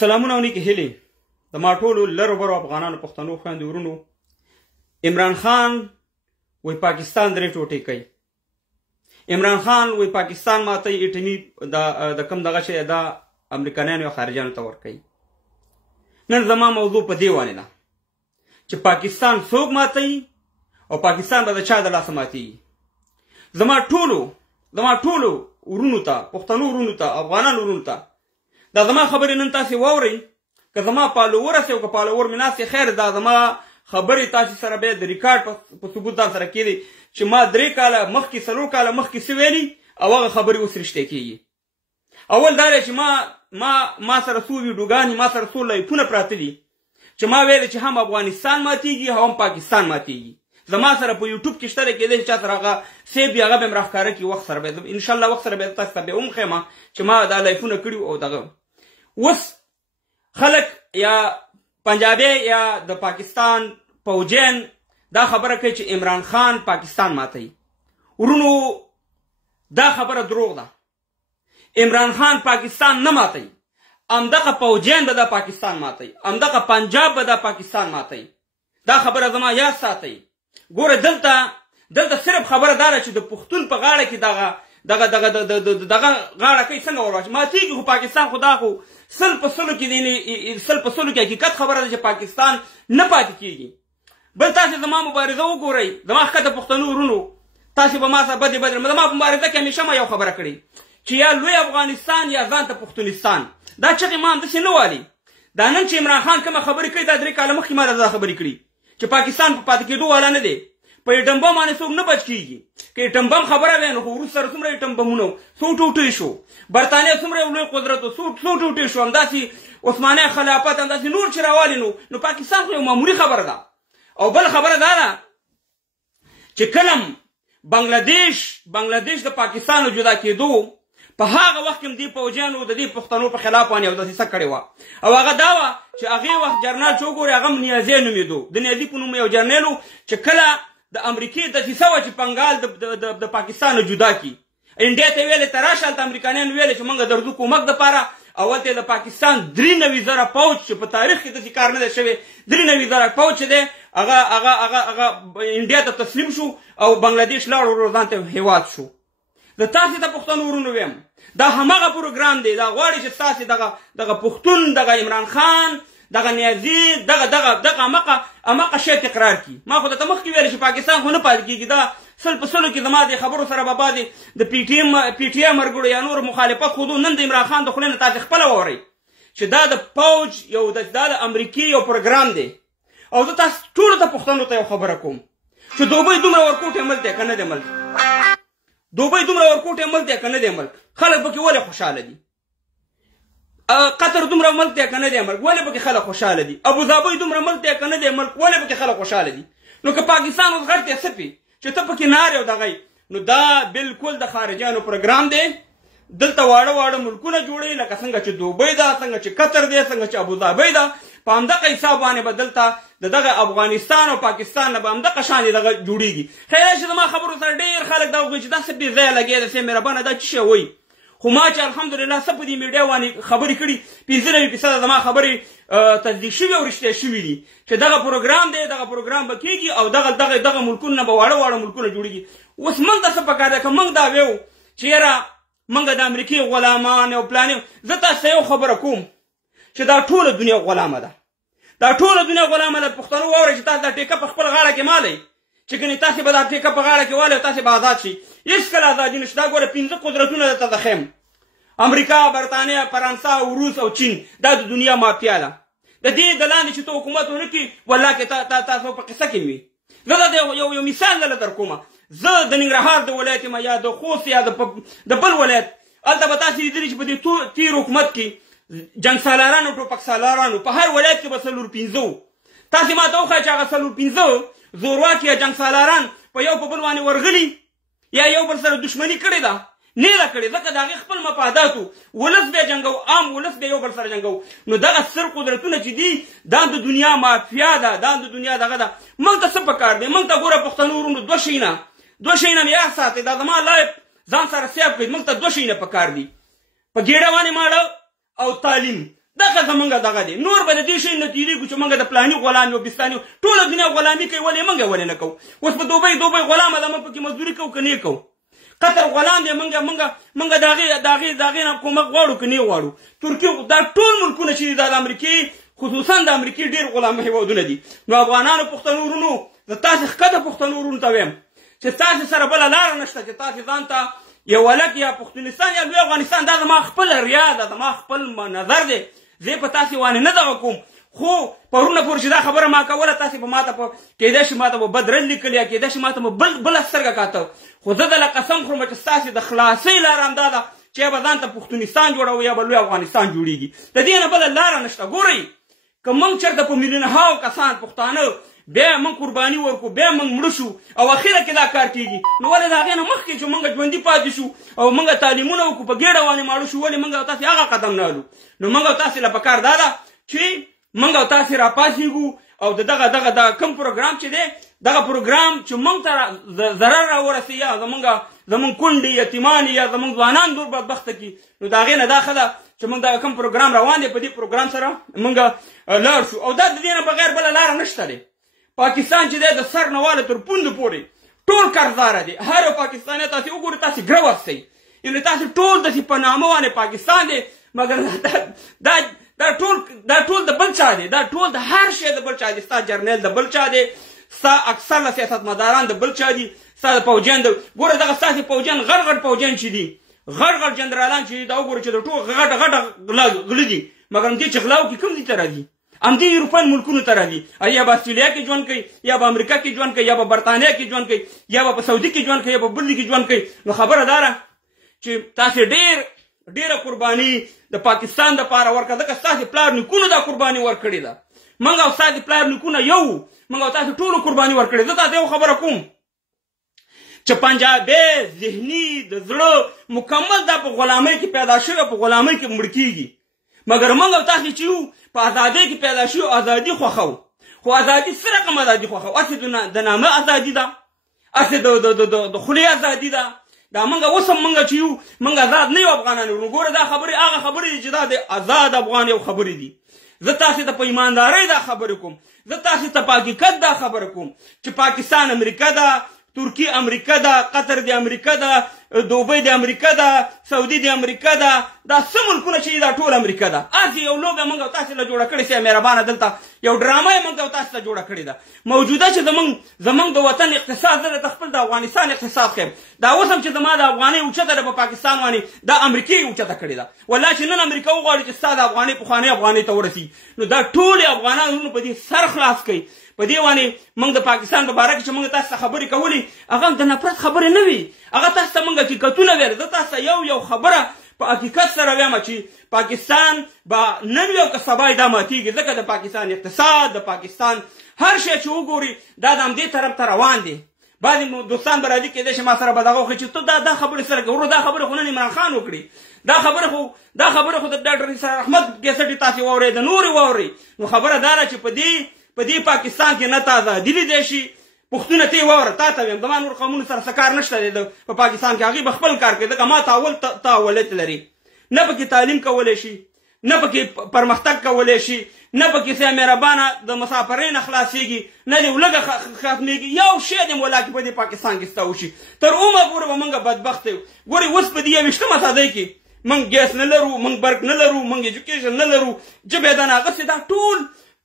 سلامونه او نیکې هیلې د ما ټولو لرو برو افغانانو پښتنو خویندو ورونو. عمران خان وی پاکستان درې ټوټې کوي. عمران خان وی پاکستان ماته ایټني د کم دغه شی دا امریکایانو او خارجانو ته ورکوي. نن زما موضوع په دې وانه ده چې پاکستان څوک ماتوي او پاکستان به د چا د لاسه ماتېږي. زما ټولو ورونو ته، پښتنو ورونو ته، افغانانو ورونو ته دا زما خبرې نن تاسې واورئ. که زما پالوور هسئ او که پالوور مې ناست خیر، دا زما خبرې تاسې سره بیا د ریکارډ په ثبوت دا سره کېدی چې ما 3 کاله مخکې 4 کاله مخکې څه ویلي او هغه خبرې اوس رښتیا کېږي. اول دا دی چې ما سره څو ویډیوګانې، ما سره څو لایفونه پراته دي چې ما ویلي چې هم افغانستان ماتېږي هم پاکستان ماتېږي. زما سره په یوټیوب کې شته، کېدای چې چا سره هغه سیب وي هغه به مې راښکاره کړي. وخت سره به انشاءالله وخت سره به تاسو ته به وښیم چې ما دا لایفونه کړي او دغه. اوس خلک یا پنجابی یا د پاکستان پوجین دا خبره کوي چې عمران خان پاکستان ماتوي. ورونو دا خبره دروغ ده. عمران خان پاکستان نه ماتوي. همدغه پوجین به د پاکستان ماتوي، همدغه پنجاب به د پاکستان ماتوي. دا خبره زما یاد ساتئ. ګوره دلته صرف خبره دا ده چې د پښتون په غاړه کې دغه غاړه کوي څنګه ورواچي ماتېږي. خو پاکستان خو دا خو 100% کې حقیقت خبره ده چې پاکستان نه پاتې کېږي. بل تاسې زما مبارزه وګورئ، زما ښکته پښتنو ورونو، تاسې به ما سره بدې زما په مبارزه کې همیشه ما یو خبره کړې چې یا لوی افغانستان یا ځان ته پښتونستان. دا چغې ما همداسې نه والي. دا نن چې عمران خان کومه خبرې کوي دا 3 کاله مخکې ما دا خبرې کړي چې پاکستان په پاتې کېدو والا نه دی. په ایټم بم باندې څوک نه بچ کېږي. که ایټم بم خبره وی نو خو وروسته سره څومره ایټم بمونه څو ټوټې شو. برطانیه څومره لوی قدرت و څو ټوټې شو. همداسې عثماني خلافت، همداسې نور چې راوالي نو پاکستان خو یو معمولي خبره ده. او بل خبره دا ده چې کلم بنګلادیش د پاکستان جدا کېدو په هغه وخت کې دې پوجیانو د دې پښتنو په خلاف باندې یو دسیسه کړې وه. او هغه دا وه چې هغې وخت جرنال چې وګورئ هغه نیازي نومېدو. د نیازي په نوم یو جرنیل و چې کله د امریکې دسیسه وه چې بنګال د پاکستان نه جدا کړي. انډیا ته ویلې ته راشه، هلته امریکایانو ویلې چې موږ درځو کومک دپاره. اول ته د پاکستان 93,000 پوځ چې په تاریخ کې داسې کار نه دی شوی، 93,000 پوځ چې دی هغه انډیا ته تسلیم شو او بنګلادیش لاړ ورو ځان ته هېواد شو. د تاسې ته پښتنو ورونو ویم دا همغه پروګرام دی. دا غواړي چې تاسې دغه پښتون، دغه عمران خان، دغه نیازي، دغه امقه شی تکرار کړي. ما خو درته مخکې ویلې چې پاکستان خو نه پاتې کېږي. دا 100% کې زما د خبرو سره به بعد د پي ټي ایم مرګړو یا نور مخالفت خودو. نن د عمران خان د خولې نه تاسې خپله واورئ چې دا د پوج یو دا د امریکې یو پروګرام دی. او زه تاسو ټولو ته پښتنو ته یو خبره کوم چې دوبۍ دومره ورکوټې ملک دی که نه دی ملک؟ دوبۍ دومره ورکوټې ملک دی که نه دی ملک؟ خلک پکې ولې خوشحاله دي؟ قطر دومره ملک دی که نه دی ملک؟ ولې پکې خلک خوشحاله دي؟ ابوظبي دومره ملک دی که نه دی ملک؟ ولې پکې خلک خوشحاله دي؟ نو که پاکستان اوس غټ دی څپي چې ته پکې نارې او دغی، نو دا بالکل د خارجیانو پروګرام دی. دلته واړه ملکونه جوړوي لکه څنګه چې دوبۍ ده، څنګه چې قطر دی، څنګه چې ابوظبي ده. په همدغه حساب باندې به دلته دغه افغانستان او پاکستان نه به همدغه شانې دغه جوړېږي. خیر چې زما خبرو سره ډېر خلک دا وایي چې دا څه بې ځایه لګیا دی، څه مهربانه دا څه شی وایي. خو ما چې الحمدلله څه په دې میډیا باندې خبرې کړي 95% زما خبرې تصدیق شوي او رښتیا شوي دي چې دغه پروګرام دی، دغه پروګرام به کېږي او دغه ملکونه نه به واړه ملکونه جوړېږي. اوس موږ ته څه پکار ده که موږ دا ویو چې یاره موږ د امریکې غلامان او پلان. زه تاسو ته یو خبره کوم چې دا ټوله دنیا غلامه ده. دا ټوله دنیا غلامه ده. پښتنو واورئ چې تاسو دا ټیکه په خپل غاړه کې مالئ چې ګنې تاسې به دا ټیکه په غاړه کې والئ او تاسې به آزاد شي. هېڅکله ازادي نشته. دا ګوره 5 قدرتونه درته د ښیم: امریکا، برطانیه، فرانسه او روس او چین. دا د دنیا مافیا ده. د دې د لاندې چې ته حکومت ونه کړي والله کې تاسو په قصه کې وي. زه دا یو مثال دله در کومه. زه د ننګرهار د ولایت یم یا د خوست یا د بل ولایت. هلته به تاسې لیدلي چې په دې تیر حکومت کې جنګ سالارانو، ټوپک سالارانو په هر ولایت کې به 4-5 تاسې ما ته وښایه چې هغه 4-5 زورواکي یا جنګ سالاران په یو په بل باندې ورغلي یا یو بل سره دښمني کړې ده؟ نه ده کړې، ځکه د هغې خپل مفاداتو ولس بیا جنګو، عام ولس بیا یو بل سره جنګو. نو دغه ستر قدرتونه چې دي دا د دنیا مافیا ده، دا د دنیا دغه ده. موږ ته څه پکار دی؟ موږ ته ګوره پښتنو ورونو دوه شیونه مې یاد ساتئ. دا زما لایف ځان سره سیف کړئ. موږ ته 2 شیونه پکار دي: په ګېډه باندې ماړه او تعلیم. دغه زمونږ دغه دی نور به د دې شي نه تېرېږو چې موږ د پلاني غلام یو بستاني ټوله دنیا غلامي کوي ولې موږ ولې نه کوو اوس په دوبۍ غلامه ده موږ پکې مزدوري کوو که نه یې کوو قطر غلام دی موږ د هغې نه کومک غواړو که نه غواړو ترکیې دا ټول ملکونه چې دا د امریکې خصوصا د امریکې ډېر غلام هېوادونه دي نو افغانانو پښتنو ورونو زه تاسې ښکته پښتنو ورونو ته وایم چې تاسې سره بله لاره نشته چې تاسې ځان ته یو ولک یا پښتونستان یا لوی افغانستان دا زما خپل ریا ده زما خپل نظر دی زه په تاسې باندې نه دغه کوم خو پرونه پورې چې دا خبره ما کوله تاسې به ما ته په کیدای شي ما ته به بد رد لیکل یا کیدای شي ما ته به بله سترګه کاته خو زه دله قسم خورم چې ستاسې د خلاصۍ لاره همدا ده چې یا به ځان ته پښتونستان جوړوو یا به لوی افغانستان جوړېږي د دې نه بله لاره نشته ګورئ که موږ چېرته په میلیونهاو کسان پښتانه بیا موږ قرباني ورکړو بیا موږ مړه شو او اخره کې دا کار کېږي نو ولې د هغې نه مخکې چې موږ ژوندي پاتې شو او موږ تعلیمونه وکړو په ګېډه باندې ماړه شو ولې موږ او تاسې هغه قدم نه الو نو موږ او تاسې له پکار دا ده چې موږ او تاسې راپاڅېږو او د دغه کوم پروګرام چې دی دغه پروګرام چې موږ ته ضرر راورسوي یا زموږ کونډې یتیمانې یا زموږ ځوانان دور بدبخته کړي نو د هغې نه دا ښه ده چې موږ دغه کوم پروګرام روان دی په دې پروګرام سره موږ لاړ شو او دا د دې نه بغیر بله لاره نشته دی پاکستان چې دی د سر نه واله تر پوندو پورې ټول قرضداره دی هر یو پاکستانی تاسې وګورئ تاسې ګره واخیستئ یعنې تاسې ټول داسې په نامه باندې پاکستان دی مګر دا ټول د بل چا دی دا ټول د هر شی د بل چا دی ستا جرنیل د بل چا دی ستا اکثر سیاستمداران د بل چا دي ستا د پوجیان ګوره دغه ستاسې پوجیان غټ پوجیان چې دي غټ جنرالان چې دي دا وګوره چې د ټول غټه غله دي مګر همدې چې غلا وکړي کوم دي ته راځي همدې اروپاین ملکونو ته راځي یا به استرالیا کې ژوند کوي یا به امریکا کې ژوند کوي یا به برطانیه کې ژوند کوي یا به په سعودي کې ژوند کوي یا به بل کې ژوند کوي نو خبره دا ده چې تاسې ډېره قرباني د پاکستان دپاره ورکړه ځکه ستاسې پلار نیکونو دا قرباني ورکړې ده موږ او ستاسې پلار نیکونه یو موږ او تاسې ټولو قرباني ورکړې زه تاسې یو خبره کوم چې پنجابی ذهني د زړه مکمل دا په غلامۍ کې پیدا شوی په غلامۍ کې مړ کېږي مګر موږ او تاسې چې یو په ازادۍ کې پیدا شوي ازادي خوښوو خو ازادي څه رقم ازادي خوښوو هسې د نامه ازادي ده هسې د خولې ازادي ده دا موږ اوس هم موږ چې یو موږ ازاد نه یو افغانان یو نو ګوره دا خبرې هغه خبرې دي چې دا د ازاد افغان یو خبرې دي زه تاسې ته په ایماندارۍ دا خبرې کوم زه تاسې ته په حقیقت دا خبره کوم چې پاکستان امریکا ده ترکیه امریکا ده قطر د امریکا ده دوبۍ د امریکا ده سعودي د امریکا ده دا څه ملکونه چې دا ټول امریکا ده هسې یو لوبه موږ او تاسې له جوړه کړې سي مهربانه دلته یو ډرامه یې موږ او تاسې ته جوړه کړې ده موجوده چې زموږ د وطن اقتصاد زه درته خپل د افغانستان اقتصاد ښیم دا اوس هم چې زما د افغانۍ اوچته ده په پاکستان باندې دا امریکې یې اوچته کړې ده والله چې نن امریکا وغواړي چې ستا د افغانۍ پخوانۍ افغانۍ ته ورسي نو دا ټولې افغانان ورونو په دې سر خلاص کوي په دې باندې موږ د پاکستان په باره کې چې موږ تاسو ته خبرې کولې هغه د نفرت خبرې نه وي هغه تاسو ته موږ حقیقتونه ویل زه تاسو ته یو خبره په حقیقت سره وایم چې پاکستان به نن وي او که سبا یې دا ماتېږي ځکه د پاکستان اقتصاد د پاکستان هر شی چې وګوري دا د همدې طرف ته روان دی بعضې دوستان به راځي کېدای شي ما سره به دغه وکړي چې ته دا خبرې سره کوې ورو دا خبرې خو نن عمران خان وکړي دا خبره خو د ډاکټر نثار احمد کیسټ تاسې واورئ د نورې واورئ نو خبره دا ده چې په دې پاکستان کې نه تا ازادي لیدی شي پښتونه ته یې واوره تا ته ویم زما نور قومونو سره څه کار نشته دی په پاکستان کې هغوی به خپل کار کوي ځکه ما ته اولت لري نه پکې تعلیم کولی شي نه پکې پرمختګ کولی شي نه پکې سه مهربانه د مسافرۍ نه خلاصېږي نه دې ولږه ختمېږي یو شی دې مولا کې په دې پاکستان کې ستا وشي تر عمره پورې به موږ بدبخته یو ګورې اوس په دې 21مه صدۍ کې موږ ګیس نه لرو موږ برق نه لرو موږ ایجوکیشن نه لرو ژبې ده نه هغسې دا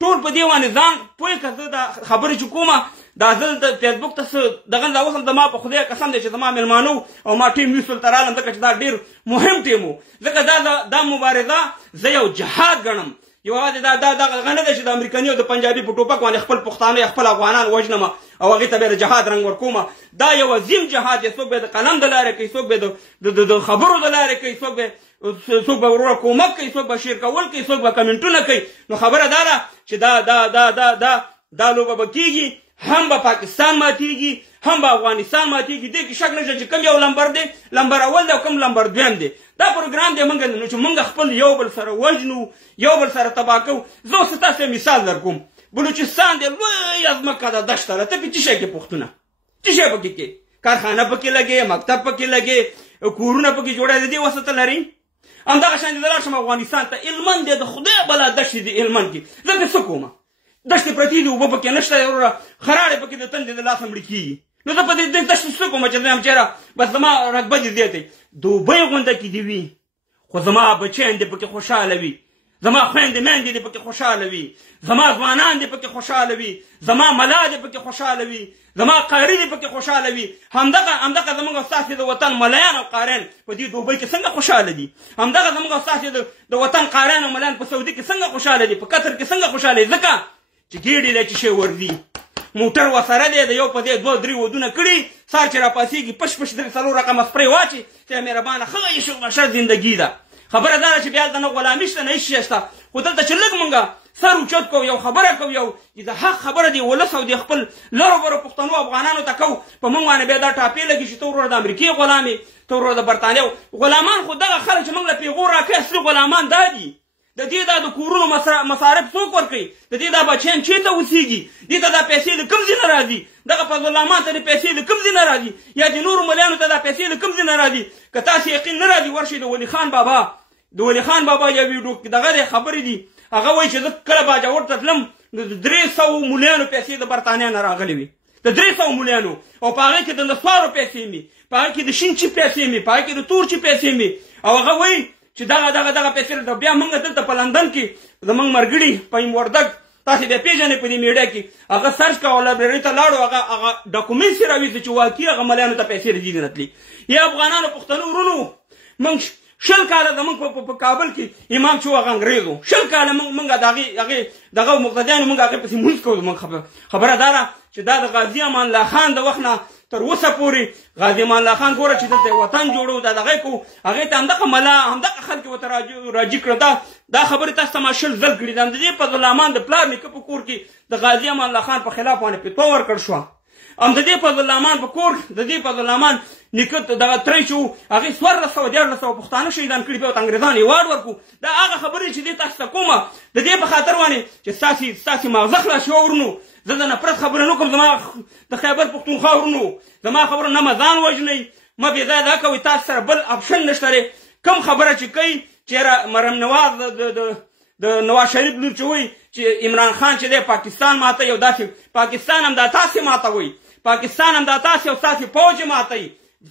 ټول په دې باندې ځان پوه که زه دا خبرې چې کومه دا زه د فیسبوک ته څه دغه دا اوس هم زما په خدای قسم دی چې زما مېلمانه او ما ټیم نیوز ته رالم ځکه چې دا ډېر مهم ټیم و ځکه دا مبارزه زه یو جهاد ګڼم یوازې دغه نه ده چې د امریکني او د پنجابي په ټوپک باندې خپل پښتانه یا خپل افغانان وژنم او هغې ته بیا د جهاد رنګ ورکوم دا یو عظیم جهاد دی څوک به د قلم د لارې کوي څوک به د خبرو د لارې کوي څوک به وروره کومک کوي څوک به شیر کول کوي څوک به کمنټونه کوي نو خبره دا ده چې دا لوبه به کېږي هم به پاکستان ماتېږي هم به افغانستان ماتېږي دې کې شک نشته چې کوم یو لمبر دی لمبر اول دی او کوم لمبر دویم دی دا پروګرام دی نو چې موږ خپل یو بل سره وژنو یو بل سره تباه کوو زه اوس تاسو مثال در کوم بلوچستان دی لویه ځمکه ده دښته ده ته پکې څه شی کې پښتونه څه شی پکې کې کارخانه پکې لګې مکتب پکې لګې کورونه پکې جوړه دي دې وسته لري همدغه شان دی لاړ شم افغانستان ته علمن دی د خدای بلا بلا دښتې دي هلمند کې زه پې څه کومه دښتې پرتې دي اوبه پکې نشته وروره خراړې پکې د تندې د لاسه مړې کېږي نو زه په دې دښتې څه کومه چې زه یم چېرې بس زما رتبه دې زیاتی دوبۍ غونډه کې دې وي خو زما بچیان دې پکې خوشحاله وي زما خویندې میندې دې پکې خوشحاله وي زما ځوانان دې پکې خوشحاله وي زما ملا دې پکې خوشحاله وي زما قاري دې پکې خوشحاله وي همدغه زموږ او ستاسې د وطن ملیان او قاریان په دې دوبۍ کې څنګه خوشحاله دي همدغه زموږ او ستاسې د وطن قاریان او ملیان په سعودي کې څنګه خوشحاله دي په قطر کې څنګه خوشحاله دي ځکه چې ګېډې له چې شی ورځي موټر ورسره دی د یو په دې 2-3 ودونه کړي سهار چې راپاڅېږي پش پش 3-4 رقمه سپری واچي چې مهربانه ښه عیش او عشرت زندګي ده خبره دا ده چې بیا دلته نه غلامي شته نه هېڅ شی شته خو دلته چې لږ مونږ سر اوچت کوو یو خبره کوو یو د حق خبره د ولس او د خپل لرو برو پښتنو افغانانو ته کوو په موږ باندې بیا دا ټاپې لګي چې ته وروره د امریکې غلام یې ته وروره د برطانیې غلامان خو دغه خلک چې موږ له پیغور راکوي اصلي غلامان دا دي د دې دا د کورونو مصارف څوک ورکوي د دې دا بچیان چېرته اوسېږي دې ته دا پیسې د کوم ځای نه راځي دغه په غلامان ته د پیسې د کوم ځای نه راځي یا د نورو ملیانو ته دا پیسې د کوم ځای نه راځي که تاسې یقین نه راځي ورشئ د ولي خان بابا یو ویډیو دغه دی خبرې دي هغه وایي چې زه کله باجوړ ته تلم د 300 ملیانو پیسې د برطانیا نه راغلې وي د 300 ملیانو او په هغې کې د نسوارو پیسې مې په هغې کې د شین چي پیسې مې په هغې کې د تور چي پیسې مې او هغه وایي چې دغه پیسې بیا موږ دلته په لندن کې زموږ ملګري پیم وردګ تاسې بیا پېژنئ په دې میډیا کې هغه سرچ کړه او لایبرري ته لاړو هغه ډاکومنټس یې راویسته چې واقعي هغه ملیانو ته پیسې رسېږي نه تلي یا افغانانو پښتنو ورونو موږ 20 کاله زموږ په کابل کې امام چې و هغه انګرېز و 20 کاله موږ د هغې دغه مقتدیانو موږ هغې پسې مونځ کوو زموږ خبره دا ده چې دا د غازي امان الله خان د وخت نه تر اوسه پورې غازي امان الله خان ګوره چې دلته وطن جوړو دا دغه کوو هغې ته همدغه ملا همدغه خلک ورته راجي کړه دا خبرې تاسو ته ما 20 ځل کړي ده د دې په غلامان د پلار نیکه په کور کې د غازي امان الله خان په خلاف باندې فتوا ورکړ شوه د دې په غلامان په کور د دې په غلامان نیکه دغه تری چې و هغې 1400 پښتانه شهیدان کړي بیا ورته انګرېزان ایوارډ ورکړو دا هغه خبرې چې دې تاسو ته کومه د دې په خاطر باندې چې ستاسې ماغزه خلاص شوه ورونو زه د نفرت خبره نه کوم زما د خیبر پښتونخوا ورونو زما خبره نه مه ځان وژنئ مه بېځایه دا کوئ تاسو سره بل اپشن نشته دی کوم خبره چې کوي چېرې مریم نواز د نواز شریف لور چې وایي چې عمران خان چې دی پاکستان ماته یو داسې پاکستان هم دا تاسې ماتوئ پاکستان هم دا تاسې او ستاسې پوځ یې ماتوي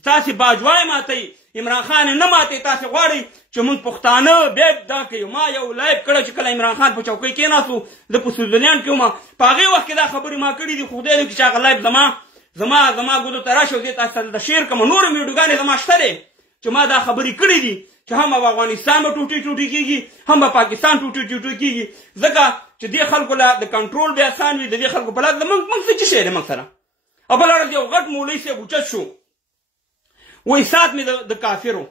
تاسې باجوای ماتوي عمران خان یې نه ماتوي تاسې غواړئ چې موږ پښتانه بیا دا کوي ما یو لایب کړی چې کله عمران خان په چوکۍ کېناستو زه په سویزرلینډ کې وم په هغې وخت کې دا خبرې ما کړي دي خو خدای دې وکړي چې هغه لایب زما ګودو ته راشي او دې تاسو ته د شیر کومه نورې ویډیوګانې زما شته دی چې ما دا خبرې کړي دي چې هم به افغانستان به ټوټې کېږي هم به پاکستان ټوټې کېږي ځکه چې دې خلکو له د کنټرول بیا اسان وي د دې خلکو په لاس د موږ څه څه شی دی موږ سره او بله ورځ یو غټ مولوي صاحب اوچت شو وایي ساعت مې د کافرو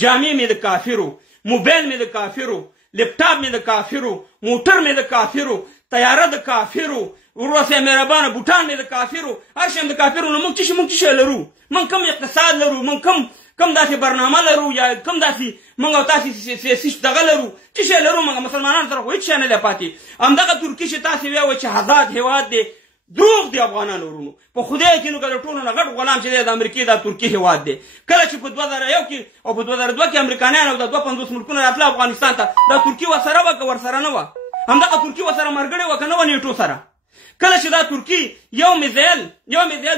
جامې مې د کافرو موبایل مې د کافرو لپټاپ مې د کافرو موټر مې د کافرو تیاره د کافرو وروسته یې مهربانه بوټان مې د کافرو هر شی د کافرو نو موږ څه شی لرو موږ کوم اقتصاد لرو موږ کوم داسې برنامه لرو یا کوم داسې موږ او تاسې سیاسي دغه لرو څه شی لرو موږ مسلمانانو سره خو هېڅ شی نه دی پاتې همدغه ترکي چې تاسې ویاوئ چې آزاد هېواد دی دروغ دی افغانانو ورونو په خدای کې نو که د ټولو نه غټ غلام چې دی د امریکې دا ترکي هېواد دی کله چې په 2001 کې او په 2002 کې امریکایان او د 250 ملکونه راتله افغانستان ته دا ترکي ورسره وه که ورسره نه وه همدغه ترکي ورسره ملګرې وه که نه وه نیټو سره کله چې دا ترکي یو میزایل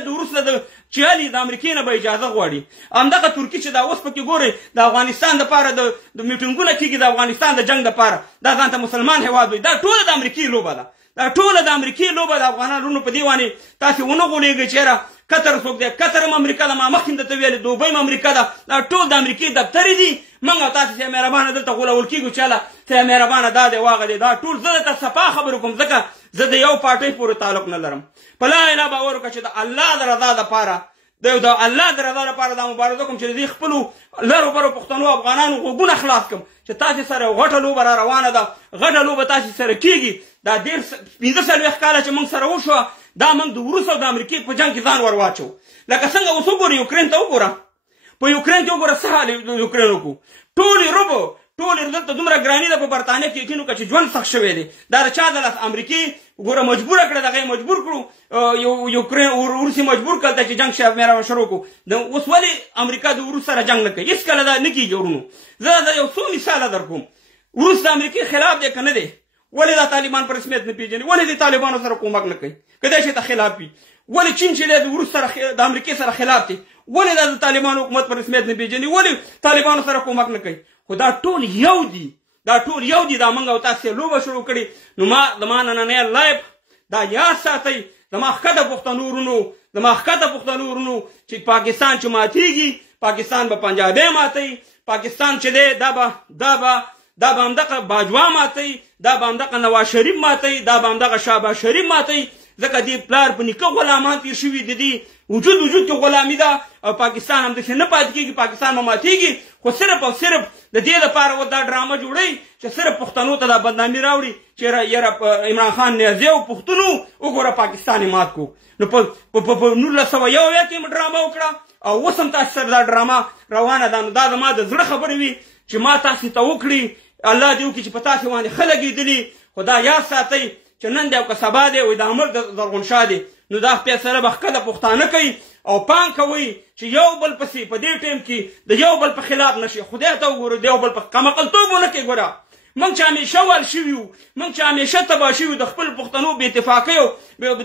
د وروسته د چالي د امریکې نه به اجازه غواړي همدغه ترکي چې دا اوس پکې ګورئ د افغانستان دپاره د میټینګونه کېږي د افغانستان د جنګ دپاره دا ځان ته مسلمان هېواد وایي دا ټوله د امریکې لوبه ده دا ټوله د امریکې لوبه د افغانانو په دې باندې تاسې ونه غولېږئ چېرې قطر څوک دی قطر هم امریکا ده ما مخکې هم درته ویلې دوبۍ هم امریکا ده دا ټول د امریکې دفترې دي موږ او تاسې چې مهربانه دلته غولول کېږو چله چې مهربانه دا دی واغه دی دا ټول زه درته صفا خبرې کوم ځکه زه د یو پارټۍ پورې تعلق نه لرم په لا اله باور وکړه چې د الله د رضا دپاره د الله د رضا لپاره دا مبارزه کوم چې د دې خپلو لرو برو پښتنو افغانانو غوږونه خلاص کړم چې تاسې سره یو غټه لوبه را روانه ده غټه لوبه تاسې سره کېږي دا 15 کاله چې موږ سره وشوه دا موږ د وروس او د امریکې په جنګ کې ځان ور واچو لکه څنګه اوس وګورئ یوکرین ته وګوره په یوکرین کې وګوره څه حال یوکرین وکړو ټولې دلته دومره ګراني ده په برطانیه کې یقین وکړه چې ژوند سخت شوی دی دا د چا د لاس امریکې وګوره مجبوره کړه دغه یې مجبور کړو یوکرین روس یې مجبور کړل چې جنګ شروع کړو اوس ولې امریکا د روس سره جنګ نه کوي هېڅکله دا نه کېږي ورونو زه دا یو څو مثاله در کوم وروسته امریکې خلاف دی که نه دی؟ ولې دا طالبان په رسمیت نه پیژني؟ ولې د طالبانو سره کومک نه کوي که دا شي ته خلاف وي؟ ولې چین چې دی د روس سره د امریکې سره خلاف دی؟ ولې دا د طالبانو حکومت په رسمیت نه پیژني؟ ولې طالبانو سره کومک نه کوي؟ خو دا ټول یو دي، دا ټول یو دي. دا موږ او تاسې لوبه شروع کړې. نو زما نننی لایف دا یاد ساتئ، زما ښکته پښتنو ورونو چې پاکستان چې ماتېږي، پاکستان به پنجابی ماتوي، پاکستان چې دی دا به همدغه باجوا ماتوي، دا به همدغه نواز شریف ماتوي، دا به همدغه شهباز شریف ماتوي. ځکه دې پلار په نیکه غلامان تېر شوي، د دې وجود کې غلامي ده او پاکستان همداسې نه پاتې کېږي، پاکستان به ماتېږي. خو صرف او صرف د دې لپاره دا ډرامه جوړوي چې صرف پښتنو ته دا بدنامي راوړي چې یاره عمران خان نیازی او پښتنو وګوره پاکستان یې مات کړو. نو په 1901 کې ډرامه وکړه او اوس هم تاسو سره دا ډرامه روانه ده. نو دا زما د زړه خبرې وي چې ما تاسې ته وکړي. الله دې وکړي چې په تاسې باندې ښه لګېدلي. خو دا یاد ساتئ چې نن دی او که سبا دی وایي د امر د زرغونشاه دی. نو دا فیصله به ښکته پښتانه کوي او پام کوئ چې یو بل پسې په دې ټیم کې د یو بل په خلاف نشي. خدای ته وګورو، د یو بل په کمعقلتوب ونه کوي. ګوره موږ چې همیشه وال شوي وو، موږ چې همیشه تباه شوي وو، د خپل پښتنو بې اتفاقۍ او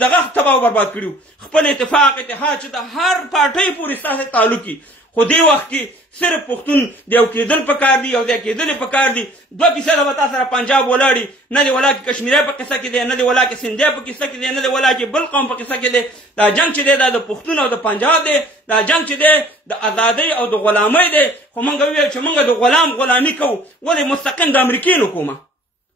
دغه تباه او برباد کړي وو. خپل اتفاق اتحاد چې د هر پارټۍ پورې ستاسې تعلق وي. خو دې وخت کې صرف پښتون د یو کېدل پکار دي، یو ځای کېدل پکار دي. 2% به تا سره پنجاب ولاړي، نه دی ولا کې کشمیری په قصه کې دی، نه دی ولا کې سندھی په قصه کې دی، نه دی ولا کې بل قوم په قصه کې دی. دا جنګ چې دی دا د پښتون او د پنجاب دی. دا جنګ چې دی د ازادۍ او د غلامۍ دی. خو موږ وویل چې موږ د غلامي کوو. ولې مستقیم د امریکې نه کومه؟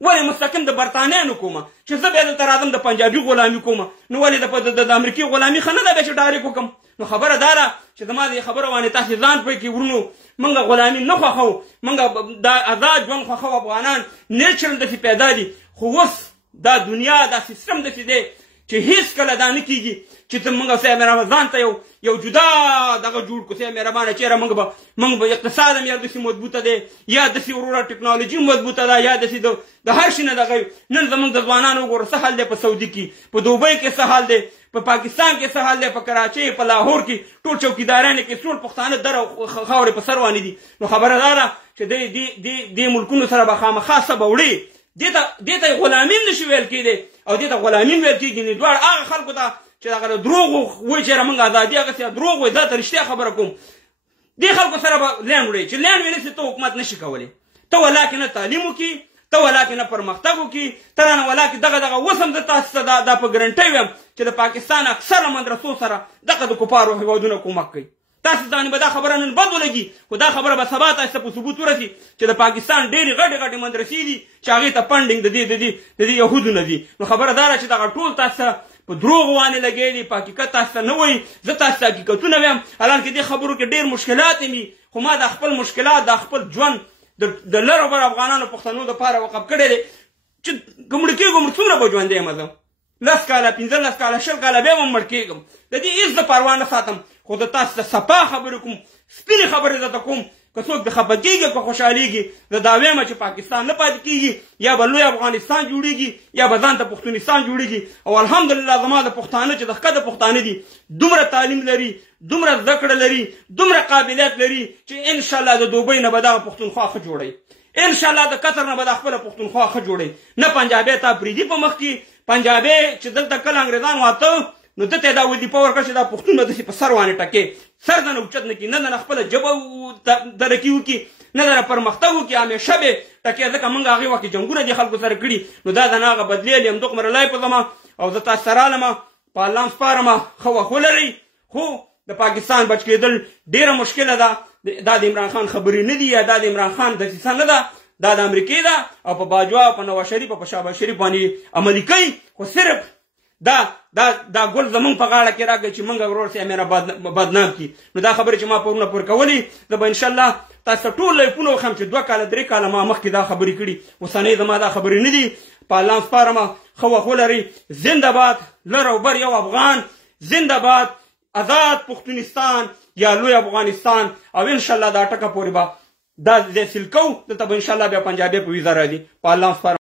ولې مستقیم د برطانیې نه کومه چې زه بیا دلته راځم د پنجابي غلامي کومه؟ نو ولې د امریکې غلامي ښه نه ده بیا چې ډایرکټ وکړم؟ نو خبره دا ده چې زما دې خبره باندې تاسې ځان پوه کړئ ورونو. موږ غلامي نه خوښوو، موږ دا آزاد ژوند خوښوو. افغانان نیچرل داسې پیدا دي. خو اوس دا دنیا دا سیستم داسې دی چې هېڅکله دا نه کېږي چې ته موږ صاحب رمضان ته یو جدا دغه جوړ کړو. صاحب مهربانه چېرې موږ به اقتصاد هم یا داسې مضبوطه دی، یا داسې وروره ټکنالوژي مضبوطه ده، یا داسې د هر شي نه دغه. نن زموږ د ځوانانو وګوره څه حال دی په سعودي کې، په دوبۍ کې څه حال دی، په پاکستان کې څه حال دی، په کراچۍ په لاهور کې ټول چوکیداران کې ټول پښتانه در او خاورې په سر باندې دي. نو خبره دا ده چې دې ملکونو سره به خامخا څه به وړي. دې ته غلامي هم نشي ویل کېدی او دې ته غلامي ویل کېږي. نو دواړه هغه خلکو ته چې هغه دروغ وایي چې موږ ازادي، هغسې دروغ وایي. دا ته رښتیا خبره کوم. دې خلکو سره به لینډ وړي چې لینډ ویلی ته حکومت نشي کولی. ته ولا کې نه تعلیم وکړي، ته ولا کې نه پرمختګ وکړي، ته رانه ولا کې دغه اوس هم زه تاسو ته دا په ګرنټۍ وایم چې د پاکستان اکثره مدرسو سره دغه د کفارو هېوادونه کومک کوي. تاسو ته به دا خبره نن بد ولګي، خو دا خبره به سبا تاسو ته په ثبوت ورسي چې د پاکستان ډېرې غټې مدرسې دي چې هغې ته فنډینګ د دې یهودو نه دي. نو خبره دا ده چې دغه ټول تاسو په دروغ باندې لګېدي، په حقیقت تاسو ته نه وایي. زه تاسو ته حقیقتونه وایم. حالانکه دې خبرو کې ډېر مشکلات وي، خو ما دا خپل مشکلات، دا خپل ژوند د لرو بر افغانانو پښتنو دپاره وقف کړی دی چې که مړ کېږم څومره به ژوندی یم زه؟ 10 کاله 15 کاله 20 کاله بیا به مړ کېږم. د دې هېڅ زه پروا نه ساتم. خو د تاسو ته صفا خبرې کوم، سپینې خبرې درته کوم. که څوک د خفه کېږي که خوشحالېږي، زه دا وایم چې پاکستان نه پاتې کېږي، یا به لوی افغانستان جوړېږي، یا به ځان ته پښتونستان جوړېږي. او الحمدلله زما د پښتانه چې د ښکته پښتانه دي دومره تعلیم لري، دومره زده کړه لري، دومره قابلیت لري چې انشاءالله د دوبۍ نه به دغه پښتونخوا ښه جوړوي. انشاءالله د قطر نه به دا خپله پښتونخوا ښه جوړوي. نه پنجابی تا پرېږدي په مخ کې. پنجابی چې دلته کله انګریزان واته نو دته دا وظیفه ورکړه چې دا پښتون به داسې په سر باندې ټکې، سر دنه اوچت نه کړي، نه دنه خپله ژبه ترقي وکړي، نه دنه پرمختګ وکړي، همیشه به ټکې. ځکه موږ هغې وخت کې جنګونه دې خلکو سره کړي. نو دا د هغه بدلېل یم. دومره لای په زما او زه تاسو سره رالمه، په الله هم سپارمه. ښه وخت ولرئ. خو د پاکستان بچ کېدل ډېره مشکله ده. دا د عمران خان خبرې نه دي، یا دا د عمران خان دسیسه نه ده، دا د امریکې ده. او په باجوا او په نواز شریف او په شهباز شریف باندې عملي کوي. خو صرف دا ګل زمونږ په غاړه کې راکړي چې موږ ورور سي امیر بدنام کړي. نو دا خبرې چې ما پرونه پر کولې، زه به انشاءالله تاسو ټول لایفونه وښیم چې 2 کاله 3 کاله ما مخکې دا خبرې کړي. اوسنۍ زما دا خبرې نه دي. په الله سپارمه. ښه وخت ولرئ. زنده باد لر او بر یو افغان. زنده باد آزاد پښتونستان یا لوی افغانستان. او انشاءالله دا ټکه پورې به دا حاصل کوو. دلته به انشاءالله بیا پنجابی په ویزه راځي. په الله سپارمه.